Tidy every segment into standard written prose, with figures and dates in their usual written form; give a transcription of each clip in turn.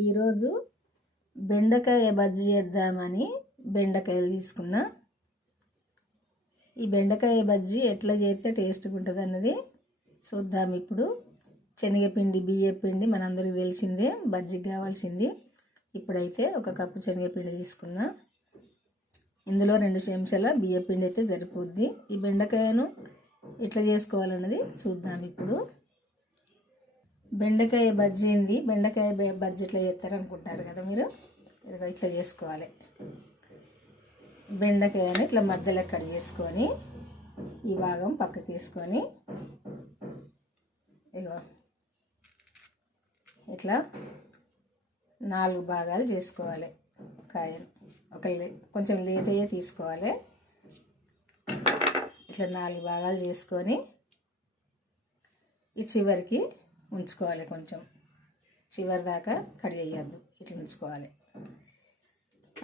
ఈరోజు బెండకాయ బజ్జీ చేద్దామని బెండకాయలు తీసుకున్నా. ఈ బెండకాయ బజ్జీ ఎట్లా చేస్తే టేస్ట్గా ఉంటుంది అన్నది చూద్దాం. ఇప్పుడు శనగపిండి, బియ్యపిండి మనందరికీ తెలిసిందే, బజ్జీకి కావాల్సింది. ఇప్పుడైతే ఒక కప్పు శనగపిండి తీసుకున్నా. ఇందులో 2 చెంచాల బియ్యపిండి అయితే సరిపోద్ది. ఈ బెండకాయను ఎట్లా చేసుకోవాలన్నది చూద్దాం. ఇప్పుడు బెండకాయ బజ్జీ ఏంది, బెండకాయ బజ్జీ ఎట్లా చేస్తారు అనుకుంటారు కదా మీరు. ఇదిగో ఇట్లా చేసుకోవాలి. బెండకాయని ఇట్లా మధ్యలో కట్ చేసుకొని ఈ భాగం పక్కకి తీసుకొని ఇదిగో ఇట్లా 4 భాగాలు చేసుకోవాలి. కాయను కొంచెం లేతయే తీసుకోవాలి. ఇట్లా 4 భాగాలు చేసుకొని ఈ చివరికి ఉంచుకోవాలి. కొంచెం చివరి దాకా కట్ చేయొద్దు, ఇట్లా ఉంచుకోవాలి.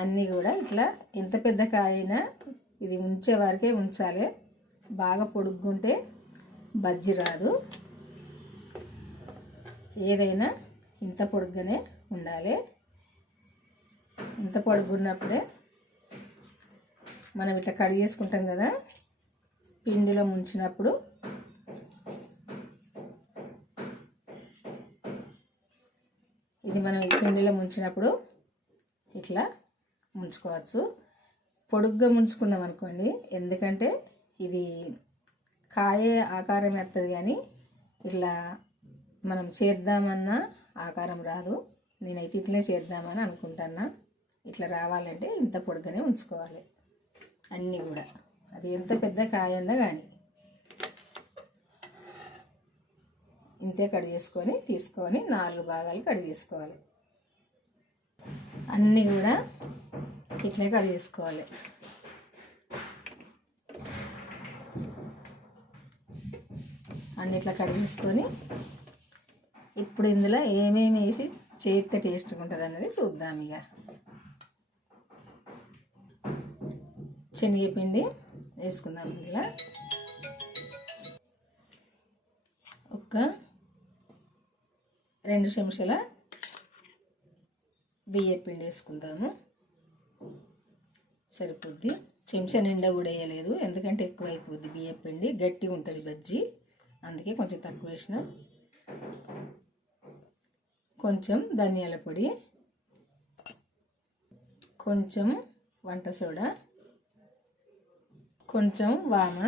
అన్నీ కూడా ఇట్లా ఎంత పెద్ద కాయైనా ఇది ఉంచే వరకే ఉంచాలి. బాగా పొడుగ్గుంటే బజ్జీ రాదు. ఏదైనా ఇంత పొడుగ్గానే ఉండాలి. ఇంత పొడుగున్నప్పుడే మనం ఇట్లా కట్ చేసుకుంటాం కదా, పిండిలో ముంచినప్పుడు ఇది మనం పిండిలో ముంచినప్పుడు ఇట్లా ముంచుకోవచ్చు. పొడుగ్గా ముంచుకున్నాం అనుకోండి, ఎందుకంటే ఇది కాయ ఆకారం ఎత్తది, కానీ ఇట్లా మనం చేద్దామన్నా ఆకారం రాదు. నేనైతే ఇట్లే చేద్దామని అనుకుంటున్నా. ఇట్లా రావాలంటే ఇంత పొడుగ్గానే ఉంచుకోవాలి అన్నీ కూడా. అది ఎంత పెద్ద కాయ అన్నా కానీ ఇంతే కట్ చేసుకొని తీసుకొని 4 భాగాలు కట్ చేసుకోవాలి. అన్నీ కూడా ఇట్లే కట్ చేసుకోవాలి. అన్ని ఇట్లా కట్ చేసుకొని ఇప్పుడు ఇందులో ఏమేమి వేసి చేస్తే టేస్ట్గా ఉంటుంది అన్నది చూద్దాం. ఇక శనగపిండి వేసుకుందాం. ఇందులో ఒక 2 చెంచాల బియ్యపిండి వేసుకుందాము. సరిపోద్ది. చెంచా నిండా కూడా వేయలేదు, ఎందుకంటే ఎక్కువ అయిపోద్ది. బియ్యపిండి గట్టిగా ఉంటుంది బజ్జీ, అందుకే కొంచెం తక్కువ వేసిన. కొంచెం ధనియాల పొడి, కొంచెం వంట సోడా, కొంచెం వామ,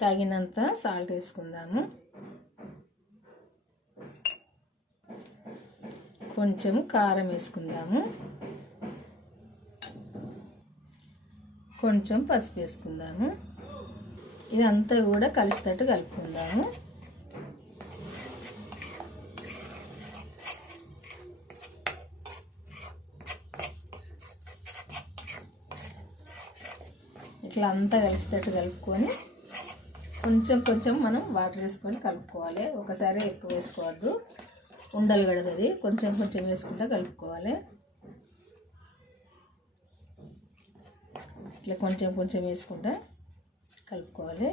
తగినంత సాల్ట్ వేసుకుందాము. కొంచెం కారం వేసుకుందాము. కొంచెం పసుపు వేసుకుందాము. ఇదంతా కూడా కలిసేటట్టు కలుపుకుందాము. ఇట్లా అంతా కలిసేటట్టు కలుపుకొని కొంచెం కొంచెం మనం వాటర్ వేసుకొని కలుపుకోవాలి. ఒకసారి ఎక్కువ వేసుకోవద్దు, ఉండలు కడగది. కొంచెం కొంచెం వేసుకుంటా కలుపుకోవాలి. ఇట్లా కొంచెం కొంచెం వేసుకుంటా కలుపుకోవాలి.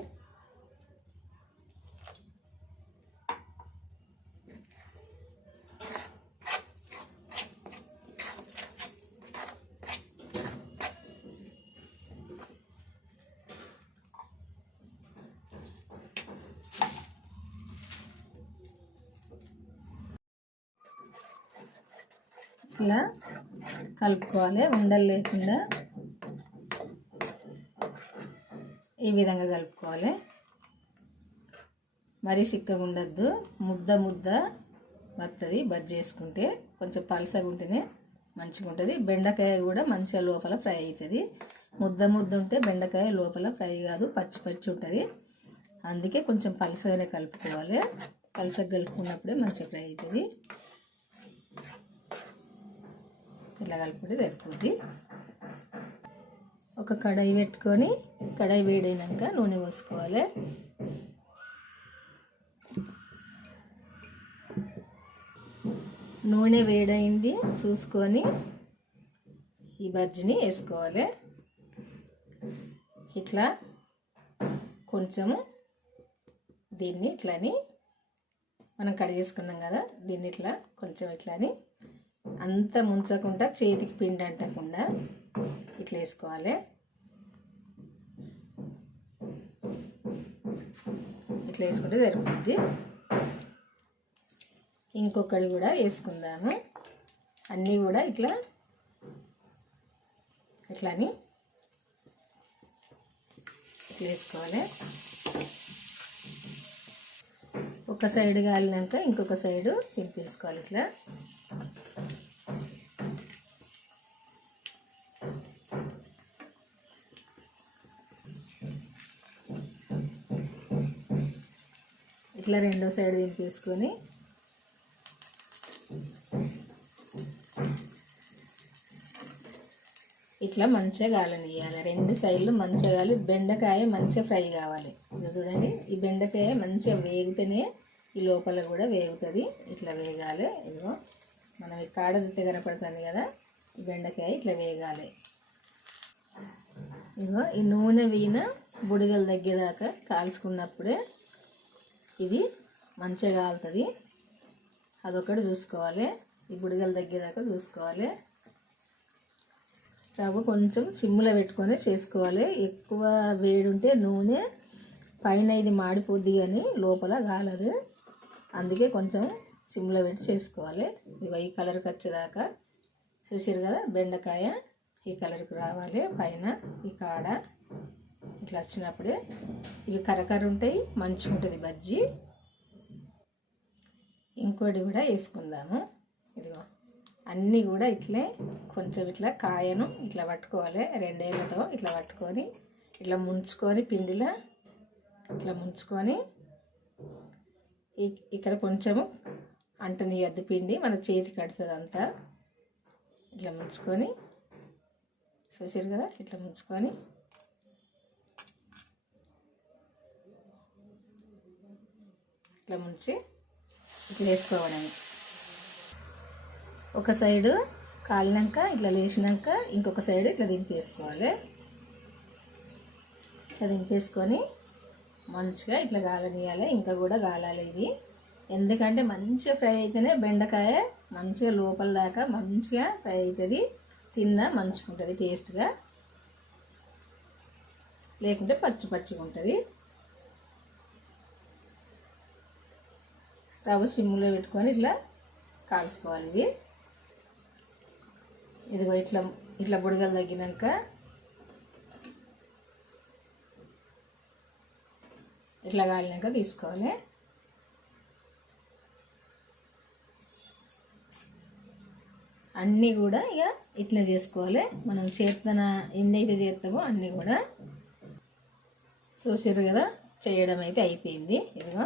ఇట్లా కలుపుకోవాలి, ఉండలు లేకుండా ఈ విధంగా కలుపుకోవాలి. మరీ చిక్కగా ఉండద్దు, ముద్ద ముద్ద వస్తుంది. బజ్జీ చేసుకుంటే కొంచెం పలసగా ఉంటేనే మంచిగా ఉంటుంది. బెండకాయ కూడా మంచిగా లోపల ఫ్రై అవుతుంది. ముద్ద ముద్ద ఉంటే బెండకాయ లోపల ఫ్రై కాదు, పచ్చి పచ్చి ఉంటుంది. అందుకే కొంచెం పలసగానే కలుపుకోవాలి. పలసగా కలుపుకున్నప్పుడే మంచిగా ఫ్రై అవుతుంది. ఇలా కలుపుకుంటే సరిపోద్ది. ఒక కడాయి పెట్టుకొని, కడాయి వేడైనాక నూనె పోసుకోవాలి. నూనె వేడైంది చూసుకొని ఈ బజ్జీని వేసుకోవాలి. ఇట్లా కొంచెము దీన్ని ఇట్లాని మనం కడిగేసుకున్నాం కదా, దీన్ని ఇట్లా కొంచెం ఇట్లాని అంత ముంచకుండా చేతికి పిండి అంటకుండా ఇట్లా వేసుకోవాలి. ఇట్లా వేసుకుంటే సరిపోతుంది. ఇంకొకటి కూడా వేసుకుందాము. అన్నీ కూడా ఇట్లా ఇట్లాని ఇట్లా వేసుకోవాలి. ఒక సైడ్ కాలినాక ఇంకొక సైడు తిప్పేసుకోవాలి. ఇట్లా ఇట్లా రెండో సైడ్ తిప్పేసుకొని ఇట్లా మంచిగా గాలనియాలి. రెండు సైడ్లు మంచిగా గాలి. బెండకాయ మంచిగా ఫ్రై కావాలి. ఇది చూడండి, ఈ బెండకాయ మంచిగా వేగితేనే ఈ లోపల కూడా వేగుతుంది. ఇట్లా వేగాలి. ఇదిగో మనం ఈ కాడ జుట్టు కనపడుతుంది కదా, ఈ బెండకాయ ఇట్లా వేగాలి. ఇదిగో ఈ నూనె వీన బుడిగల దగ్గరదాకా కాల్చుకున్నప్పుడే ఇది మంచిగా కాలుతుంది. అదొకటి చూసుకోవాలి. ఈ బుడిగల దగ్గరదాకా చూసుకోవాలి. స్టవ్ కొంచెం సిమ్లో పెట్టుకొని చేసుకోవాలి. ఎక్కువ వేడి ఉంటే నూనె పైన ఇది మాడిపోద్ది కానీ లోపల కాలదు. అందుకే కొంచెం సిమ్లో పెట్టి చేసుకోవాలి. ఇక ఈ కలర్కి వచ్చేదాకా చూసారు కదా, బెండకాయ ఈ కలర్కి రావాలి. పైన ఈ కాడ ఇట్లా వచ్చినప్పుడే ఇవి కరకర ఉంటాయి, మంచిగా ఉంటుంది బజ్జీ. ఇంకోటి కూడా వేసుకుందాము. ఇదిగో అన్నీ కూడా ఇట్లే కొంచెం ఇట్లా కాయను ఇట్లా పట్టుకోవాలి. రెండేళ్లతో ఇట్లా పట్టుకొని ఇట్లా ముంచుకొని పిండిలో ఇట్లా ముంచుకొని ఇక్కడ కొంచెము అంటనియద్దు పిండి, మన చేతికి కడుతుంది అంతా. ఇట్లా ముంచుకొని చూసారు కదా, ఇట్లా ముంచుకొని ఇట్లా ముంచి ఇట్లా వేసుకోవాలని. ఒక సైడు కాలినాక ఇట్లా లేచినాక ఇంకొక సైడు ఇట్లా దింపేసుకోవాలి. ఇట్లా దింపేసుకొని మంచిగా ఇట్లా గాలనియాలి. ఇంకా కూడా గాలాలి ఇది. ఎందుకంటే మంచిగా ఫ్రై అయితేనే బెండకాయ మంచిగా లోపల దాకా మంచిగా ఫ్రై అవుతుంది. తిన్నా మంచిగా ఉంటుంది టేస్ట్గా, లేకుంటే పచ్చి పచ్చిగా ఉంటుంది. స్టవ్ సిమ్లో పెట్టుకొని ఇట్లా కాల్చుకోవాలి. ఇది ఇదిగో ఇట్లా ఇట్లా బుడగలు తగ్గినాక ఇట్లా కాలినాక తీసుకోవాలి. అన్నీ కూడా ఇక ఇట్లా చేసుకోవాలి. మనం చేతన ఎన్ని అయితే చేస్తామో అన్నీ కూడా చూసారు కదా, చేయడం అయితే అయిపోయింది. ఇదిగో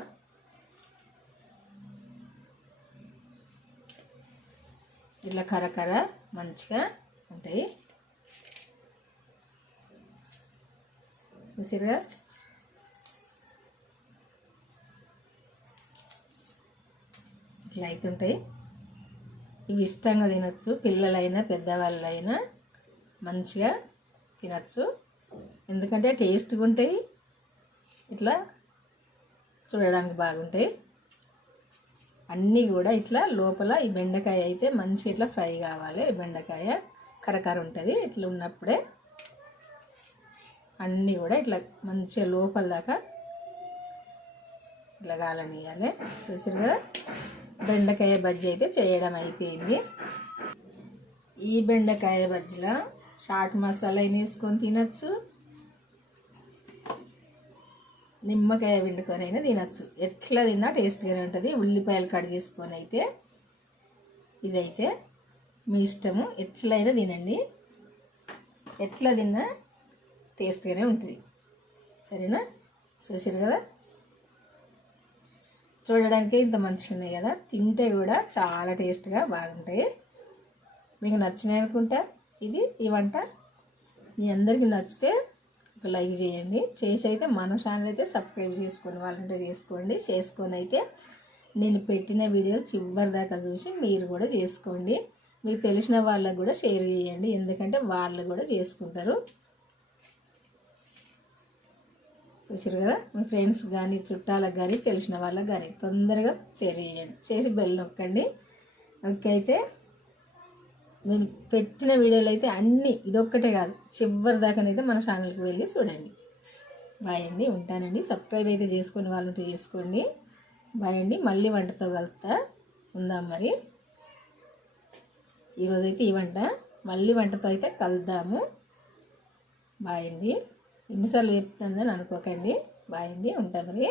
ఇట్లా కరకర మంచిగా ఉంటాయి. చూసారు కదా, ఇట్లా అవుతుంటాయి. ఇవి ఇష్టంగా తినచ్చు, పిల్లలైనా పెద్దవాళ్ళైనా మంచిగా తినచ్చు. ఎందుకంటే టేస్ట్గా ఉంటాయి, ఇట్లా చూడడానికి బాగుంటాయి. అన్నీ కూడా ఇట్లా లోపల ఈ బెండకాయ అయితే మంచిగా ఇట్లా ఫ్రై కావాలి. బెండకాయ కరకర ఉంటుంది. ఇట్లా ఉన్నప్పుడే అన్నీ కూడా ఇట్లా మంచిగా లోపల దాకా ఇట్లా గాలనియాలి. చూసారు కదా, బెండకాయ బజ్జీ అయితే చేయడం అయిపోయింది. ఈ బెండకాయ బజ్జీలో చాట్ మసాలా వేసుకొని తినచ్చు, నిమ్మకాయ పిండుకొని అయినా తినచ్చు. ఎట్లా తిన్నా టేస్ట్గానే ఉంటుంది. ఉల్లిపాయలు కట్ చేసుకొని అయితే ఇదైతే మీ ఇష్టము, ఎట్లయినా తినండి. ఎట్లా తిన్నా టేస్ట్గానే ఉంటుంది. సరేనా, చూసారు కదా, చూడడానికి ఇంత మంచిగా ఉన్నాయి కదా, తింటే కూడా చాలా టేస్ట్గా బాగుంటాయి. మీకు నచ్చినాయి అనుకుంటా. ఈ వంట మీ అందరికీ నచ్చితే ఒక లైక్ చేయండి. చేసి అయితే మన ఛానల్ అయితే సబ్స్క్రైబ్ చేసుకోండి. వాళ్ళంటే చేసుకొని అయితే నేను పెట్టిన వీడియో చివరి దాకా చూసి మీరు కూడా చేసుకోండి. మీకు తెలిసిన వాళ్ళకు కూడా షేర్ చేయండి, ఎందుకంటే వాళ్ళు కూడా చేసుకుంటారు. చూసారు కదా, మీ ఫ్రెండ్స్ కానీ చుట్టాలకు కానీ తెలిసిన వాళ్ళకి కానీ తొందరగా షేర్ చేయండి, చేసి బెల్ నొక్కండి. ఓకే, అయితే నేను పెట్టిన వీడియోలు అయితే అన్నీ ఇదొక్కటే కాదు, చివరి దాకానైతే మన ఛానల్కి వెళ్ళి చూడండి. బాయ్ అండి, ఉంటానండి. సబ్స్క్రైబ్ అయితే చేసుకుని వాళ్ళు ఉంటే చేసుకోండి. బాయ్ అండి, మళ్ళీ వంటతో కలుపుతా ఉందాం. మరి ఈరోజైతే ఈ వంట, మళ్ళీ వంటతో అయితే కలుద్దాము. బాయ్ అండి, ఎన్నిసార్లు చెప్తుందని అనుకోకండి. బాయ్ అండి, ఉంటా మరి.